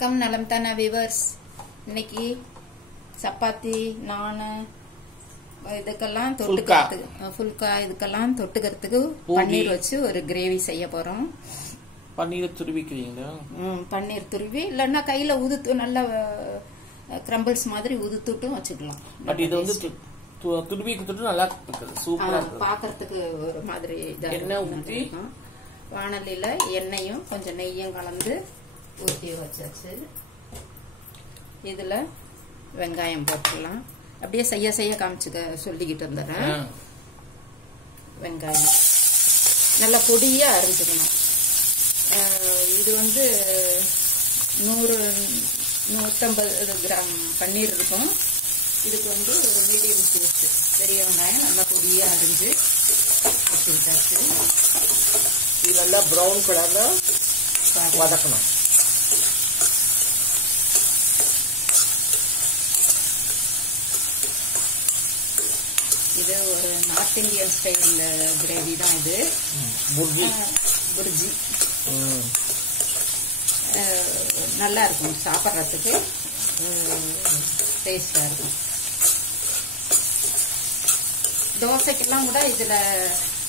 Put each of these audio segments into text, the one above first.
வணக்கம் நலம் தானா வியூவர்ஸ். இன்னைக்கு சப்பாத்தி நான் இதுக்கெல்லாம் தொட்டுக்கிறதுக்கு ஃபுல்கா இதுக்கெல்லாம் தொட்டுக்கிறதுக்கு பன்னீர் வச்சு ஒரு கிரேவி செய்ய போறோம். பன்னீர் துருவிக்கிறீங்களா? பன்னீர் துருவி இல்லைன்னா கையில உதுத்து நல்லா கிரம்பிள்ஸ் மாதிரி உதுத்துட்டும் வச்சுக்கலாம். பட் இது வந்து துருவிக்கிட்டு நல்லா சூப்பரா பாக்குறதுக்கு ஒரு மாதிரி எண்ணெய் ஊற்றி வாணலில எண்ணெயும் கொஞ்சம் நெய்யும் கலந்து ஊற்றி வச்சாச்சு. இதுல வெங்காயம் போட்டுக்கலாம். அப்படியே செய்ய செய்ய காமிச்சுக்க சொல்லிக்கிட்டு வந்துடுறேன். வெங்காயம் நல்லா பொடியா அரைஞ்சுக்கணும். இது வந்து 100-150 கிராம் பன்னீர் இருக்கும். இதுக்கு வந்து ஒரு மீடியம் சைஸ் பெரிய வெங்காயம் நல்லா பொடியா அரைஞ்சு வச்சுக்கிட்டாச்சு. இது நல்லா ப்ரௌன் கலர்ல வதக்கணும். இது ஒரு நார்த் இந்தியன் ஸ்டைல் கிரேவி தான். இது புர்ஜி நல்லா இருக்கும், சாப்பிட்றதுக்கு டேஸ்டா இருக்கும். தோசைக்கெல்லாம் கூட இதுல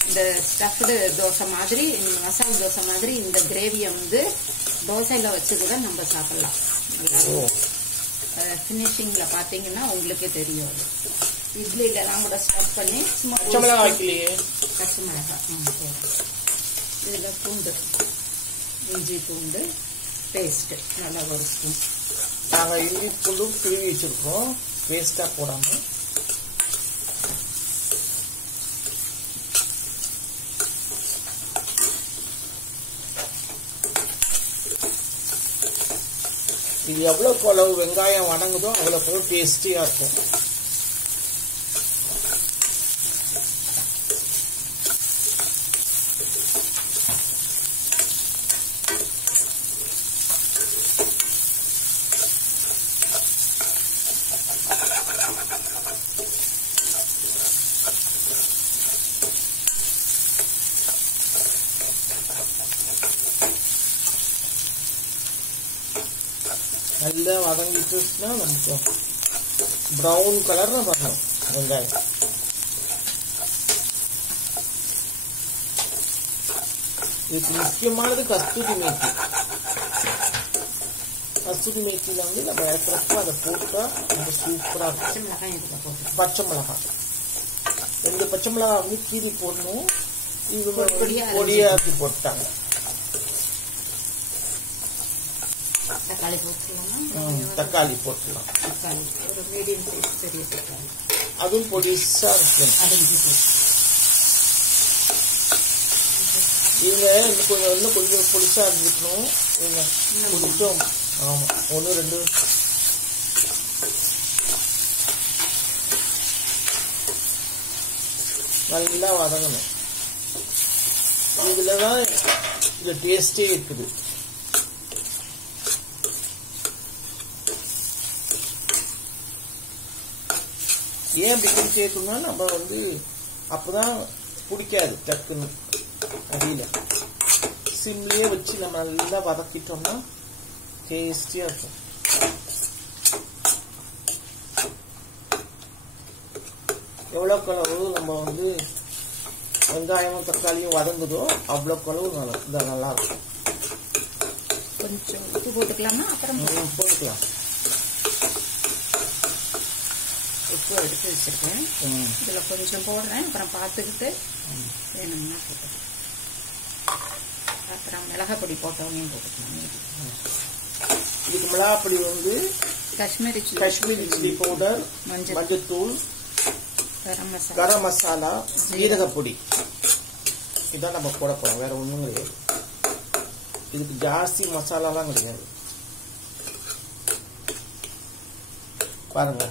இந்த ஸ்டஃப்டு தோசை மாதிரி மசாலா தோசை மாதிரி இந்த கிரேவியை வந்து தோசையில வச்சு கூட நம்ம சாப்பிடலாம். ஃபினிஷிங்ல பாத்தீங்கன்னா உங்களுக்கே தெரியும். இட்லிலாம் கூட ஸ்டஃப் பண்ணி பச்சை மிளகாய் இதுல பூண்டு, இஞ்சி பூண்டு பேஸ்ட் நல்லா ஒரு ஸ்பூன். நாங்க இஞ்சி பூண்டு திருவி வச்சிருக்கோம், பேஸ்டா போடாம. இது எவ்வளவு அளவு வெங்காயம் வதங்குதோ அவ்வளவு டேஸ்டியா இருக்கும். நல்லா வதங்கிட்டுனா நமக்கு ப்ரௌன் கலர்ல வரணும் வெங்காயம். இதுக்கு முக்கியமானது கஸ்தூரி மேத்தி. கஸ்தூரி மேத்தியில வந்து நம்ம இறக்குறப்ப அதை போட்டா ரொம்ப சூப்பரா இருக்கும். பச்சை மிளகாய் 2 பச்சை மிளகாய் வந்து கீரி போடணும். இது பொடியாக்கி போட்டாங்க. தக்காளி போட்டுக்கலாம். தக்காளி போட்டுலாம். தக்காளி ஒரு மீடியம் சைஸ் பெரிய தக்காளி, அதுவும் பொடிசா இருக்கும். இவங்க இன்னும் கொஞ்சம் பொடிசா இருந்துக்கணும். கொஞ்சம் ஆமா 1-2 நல்லா வதங்கணும். இதுலதான் இந்த டேஸ்டே இருக்குது. ஏன் அப்படி சேர்க்கணும்னா நம்ம வந்து அப்பதான் பிடிக்காது டக்குன்னு. அடியில சிம்லயே வச்சு நம்ம நல்லா வதக்கிட்டோம்னா டேஸ்டியா இருக்கும். எவ்வளவு அளவு நம்ம வந்து வெங்காயமும் தக்காளியும் வதங்குதோ அவ்வளவு அளவு நல்லா இருக்கும். கொஞ்சம் உப்பு போட்டுக்கலாமா? அப்புறம் போட்டுக்கலாம். உப்பு எடுத்து வச்சிருக்கேன். இதுல கொஞ்சம் போடுறேன், அப்புறம் பார்த்துக்கிட்டு வேணும்னா போட்டுக்கலாம். அப்புறம் மிளகாய் பொடி போட்டவங்க போட்டுக்கலாம். இதுக்கு மிளகாய் பொடி வந்து காஷ்மீரி சில்லி பவுடர், மஞ்சத்தூள், கரம் மசாலா, ஜீரக பொடி இதான் நம்ம போட போறோம். வேற ஒண்ணும் கிடையாது. இதுக்கு ஜாஸ்தி மசாலாலாம் கிடையாது. பாருங்க,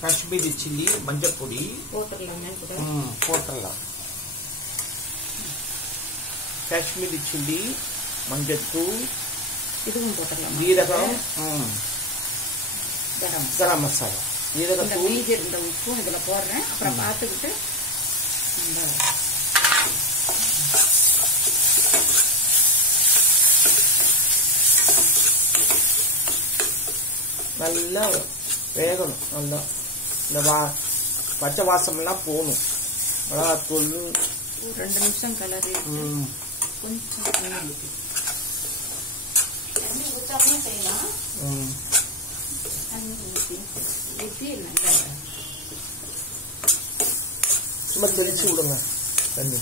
காஷ்மீரி சில்லி, மஞ்சள் பொடி போட்டுடலாம். காஷ்மீரி சில்லி, மஞ்சத்தூள், இதுவும் போட்டுடலாம். ஜீரகம், கரம் மசாலா, ஜீரகத்தூள். இந்த உப்பும் இதுல போடுறேன். அப்புறம் பார்த்துக்கிட்டு நல்லா வேகணும். நல்லா இந்த பச்சை வாசமெல்லாம் போகணும். மிளகாத்தூள் 2 நிமிஷம் கலரி கொஞ்சம் தண்ணி ஊற்றாமே செய்யலாம். தண்ணி ஊற்றி நல்லா சும்மா தெளிச்சு விடுங்க. தண்ணி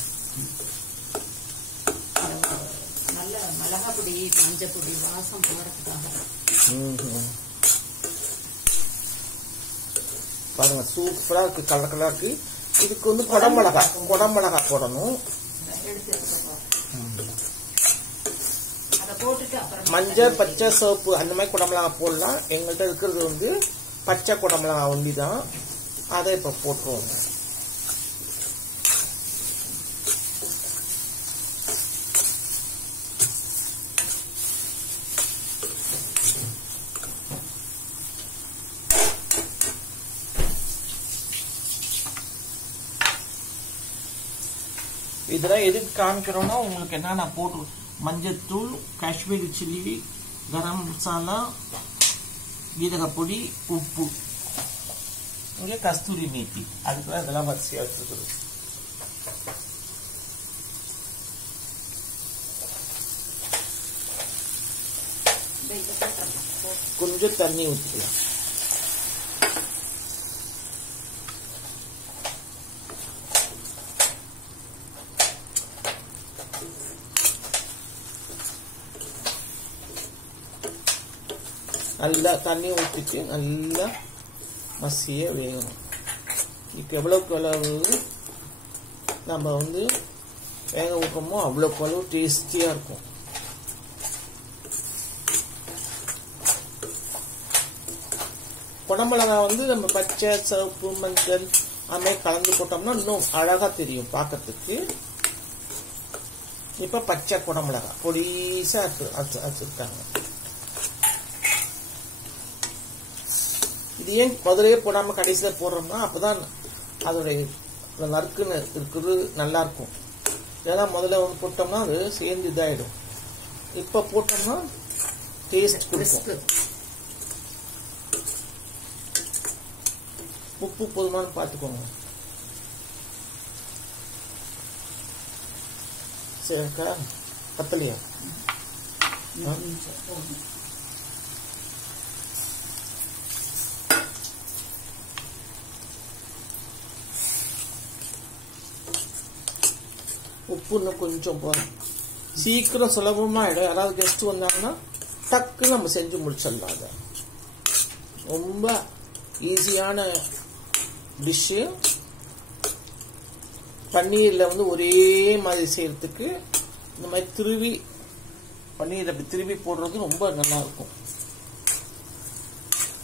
நல்ல மிளகாய் பொடி மஞ்சள் பொடி வாசம் போறதுக்காக பாருங்க. சூப்பரா இருக்கு, கலர் கலரா இருக்கு. இதுக்கு வந்து குடமிளகாய் போடணும். மஞ்சள் பச்சை சிவப்பு அந்த மாதிரி குடமிளகாய் போடலாம். எங்கள்கிட்ட இருக்கிறது வந்து பச்சை குடமிளகாய் ஒண்டிதான். அதை இப்ப போட்டுருவோங்க. இதெல்லாம் எதுக்கு காமிக்கிறோம்னா உங்களுக்கு என்னென்ன போட்டு மஞ்சத்தூள், காஷ்மீரி சில்லி, கரம் மசாலா, ஜீரகப்பொடி, உப்பு, இங்கே கஸ்தூரி மேத்தி, அதுக்குள்ள இதெல்லாம் வரிசையா வச்சிருக்குது. கொஞ்சம் தண்ணி ஊற்றிக்கலாம். நல்லா தண்ணி ஊற்றிட்டு நல்லா மசிய வேகணும். இப்போ எவ்வளோக்கு அளவு நம்ம வந்து வேக ஊற்றமோ அவ்வளோக்கு அளவு டேஸ்டியாக இருக்கும். குடமிளகாய் வந்து நம்ம பச்சை, சிவப்பு, மஞ்சள் அதுமாதிரி கலந்து போட்டோம்னா இன்னும் அழகா தெரியும் பார்க்கறதுக்கு. இப்போ பச்சை குடமிளகாய் பொடிசா வச்சிருக்காங்க. இது ஏன் முதலே போடாம கடைசியில போடுறோம்னா அப்பதான் அதோடைய நறுக்குன்னு இருக்குது நல்லா இருக்கும். இதெல்லாம் முதல்ல வந்து போட்டோம்னா அது சேர்ந்து இதாயிடும். இப்ப போட்டோம்னா டேஸ்ட் கொடுக்கும். உப்பு போதுமானு பார்த்துக்கோங்க. சரிக்கா, பத்தலையா? உப்பு இன்னும் கொஞ்சம் போதும். சீக்கிரம் சுலபமாயிடும். யாராவது கெஸ்ட் வந்தாங்கன்னா டக்கு நம்ம செஞ்சு முடிச்சிடலாம். அதை ரொம்ப ஈஸியான டிஷ்ஷு. பன்னீர்ல வந்து ஒரே மாதிரி செய்யறதுக்கு இந்த மாதிரி திருவி பன்னீர் அப்படி திருவி போடுறது ரொம்ப நல்லா இருக்கும்.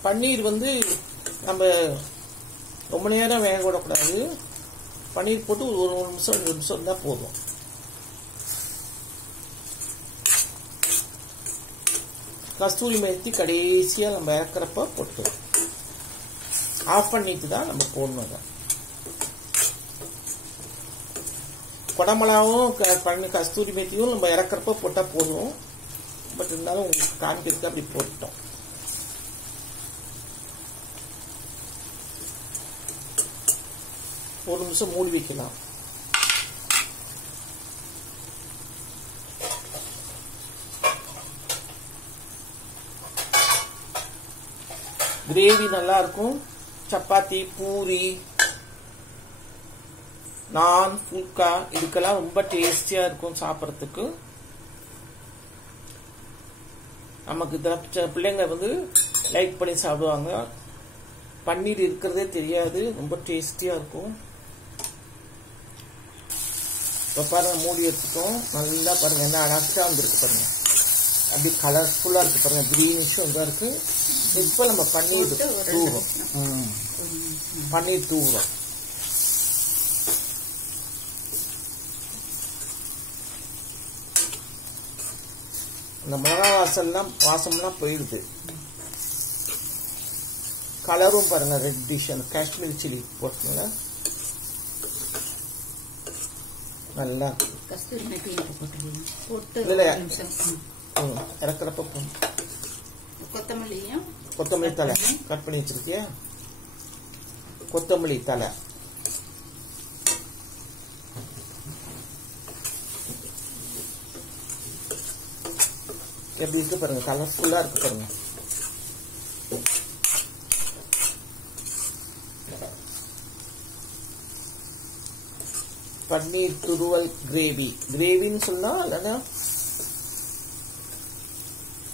பன்னீர் வந்து நம்ம ரொம்ப நேரம் வேக விடக்கூடாது. பன்னீர் போட்டு ஒரு 1 நிமிஷம் 2 நிமிஷம் இருந்தா போதும். கஸ்தூரி மேத்தி கடைசியா நம்ம இறக்குறப்ப போட்டு ஆஃப் பண்ணிட்டு தான் நம்ம போடணும். குடமிளகாவும் கஸ்தூரி மேத்தியும் நம்ம இறக்குறப்ப போட்டா போதும். பட் இருந்தாலும் உங்களுக்கு காமிக்கிறதுக்கு அப்படி போட்டோம். ஒரு நிமிஷம் மூடி வைக்கலாம். கிரேவி நல்லா இருக்கும். சப்பாத்தி, பூரி, நான், ஃபுல்கா இதுக்கெல்லாம் ரொம்ப டேஸ்டியா இருக்கும் சாப்பிட்றதுக்கு. நமக்கு பிள்ளைங்க வந்து லைக் பண்ணி சாப்பிடுவாங்க. பன்னீர் இருக்கிறதே தெரியாது. ரொம்ப டேஸ்டியா இருக்கும். இப்போ பாருங்க, மூடி எடுத்துட்டோம். நல்லா பாருங்க என்ன அழகா வந்துருக்கு பாருங்க. அப்படி கலர்ஃபுல்லா இருக்கு பாருங்க. கிரீனிஷும் இதா இருக்கு. இப்போ நம்ம பன்னீர் தூவுறோம். பன்னீர் தூவுறோம். இந்த மிளகா வாசம்லாம் போயிடுது. கலரும் பாருங்க ரெட் டிஷ். அந்த காஷ்மீரி சில்லி போட்டுங்க நல்லா. கஸ்தூரி மேத்தி போட்டு இறக்குறப்ப கொத்தமல்லி தலை கட் பண்ணி வச்சிருக்கியா? கொத்தமல்லி தலை எப்படி இருக்கு பாருங்க, கலர்ஃபுல்லா இருக்கு பாருங்க. பன்னீர் துருவல் கிரேவி. கிரேவின்னு சொன்னா இல்லைன்னா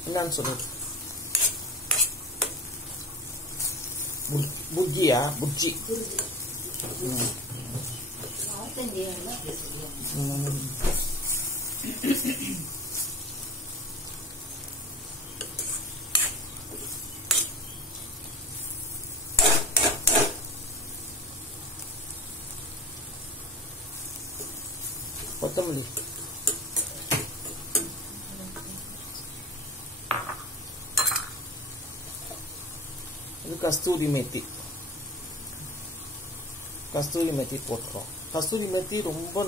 என்னன்னு சொல்றது? புஜ்ஜியா? புஜ்ஜி. கொத்தமல்லி இது கஸ்தூரி மேத்தி. கஸ்தூரி மேத்தி போட்டுறோம். கஸ்தூரி மேத்தி ரொம்ப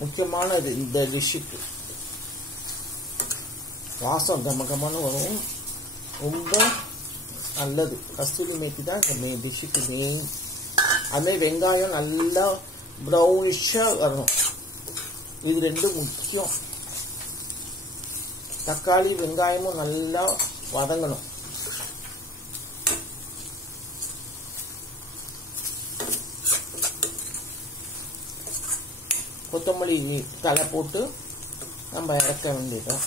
முக்கியமானது இந்த டிஷ்ஷுக்கு. வாசம் கமகமான வரும், ரொம்ப நல்லது. கஸ்தூரி மேத்தி தான் இந்த டிஷ்ஷுக்கு மெயின். அதே வெங்காயம் நல்லா ப்ரௌனிஷா வரணும், இது ரெண்டும் முக்கியம். தக்காளி வெங்காயமும் நல்லா வதங்கணும். கொத்தமல்லி தலை போட்டு நம்ம இறக்க வேண்டியதான்.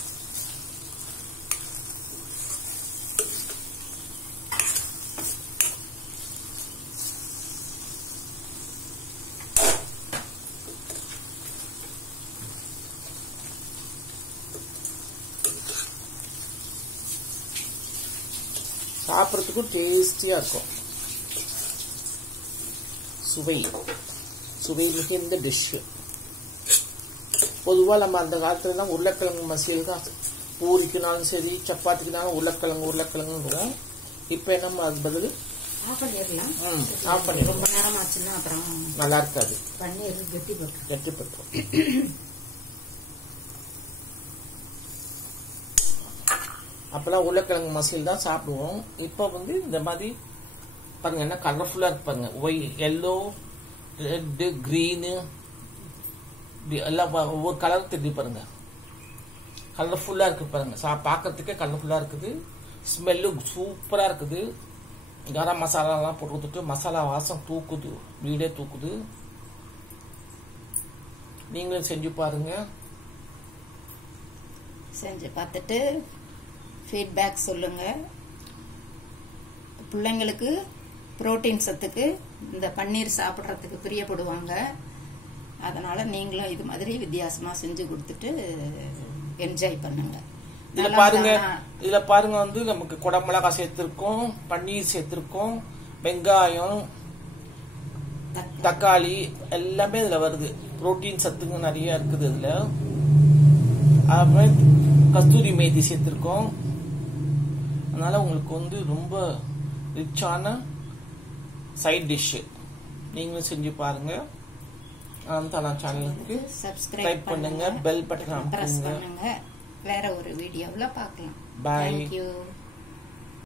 சாப்பிட்றதுக்கும் டேஸ்டியா இருக்கும். சுவை மிகுந்த டிஷ். பொதுவா நம்ம அந்த காலத்துல உருளைக்கிழங்கு மசியல் தான் பூரிக்குனாலும் சரி சப்பாத்திக்குனாலும் உருளைக்கிழங்கு. இப்ப நம்ம அது பதில் ஆஃப் பண்ணிடலாம். ஆஃப் பண்ணி ரொம்ப நேரம் ஆச்சுன்னா அப்புறம் நல்லா இருக்காது, பன்னீர் கெட்டிப்பட்டுரும். அப்பெல்லாம் உருளைக்கிழங்கு மசியல் தான் சாப்பிடுவோம். இப்ப இந்த மாதிரி பாருங்க என்ன கலர்ஃபுல்லா இருக்கு பாருங்க. எல்லோ, ரெட், கிரீனு எல்லாம் ஒவ்வொரு கலர் தெரிஞ்சு பாருங்க. கலர்ஃபுல்லா இருக்கு பாருங்க. பாக்கிறதுக்கே கலர்ஃபுல்லா இருக்குது. ஸ்மெல்லு சூப்பரா இருக்குது. கரம் மசாலா எல்லாம் போட்டு கொடுத்துட்டு மசாலா வாசம் தூக்குது, வீடே தூக்குது. நீங்களும் செஞ்சு பாருங்க. செஞ்சு பார்த்துட்டு ஃபீட்பேக் சொல்லுங்க. பிள்ளைங்களுக்கு புரோட்டீன் சத்துக்கு இந்த பன்னீர் சாப்பிட்றதுக்கு பிரியப்படுவாங்க. அதனால நீங்களும் இது மாதிரி வித்தியாசமா செஞ்சு கொடுத்துட்டு என்ஜாய் பண்ணுங்க. இதுல பாருங்க நமக்கு குடமிளகாய் சேர்த்திருக்கோம், பன்னீர் சேர்த்திருக்கோம், வெங்காயம், தக்காளி எல்லாமே இதுல வருது. புரோட்டீன் சத்துங்க நிறைய இருக்குது இதுல. அப்புறம் கஸ்தூரி மேத்தி சேர்த்திருக்கோம். அதனால உங்களுக்கு ரொம்ப ரிச்சான சைட் டிஷ். நீங்களும் செஞ்சு பாருங்க. சேனலுக்கு சப்ஸ்கிரைப் பண்ணுங்க, பெல் பட்டன் பிரஸ் பண்ணுங்க. வேற ஒரு வீடியோவில் பார்க்கலாம். பை. Thank you.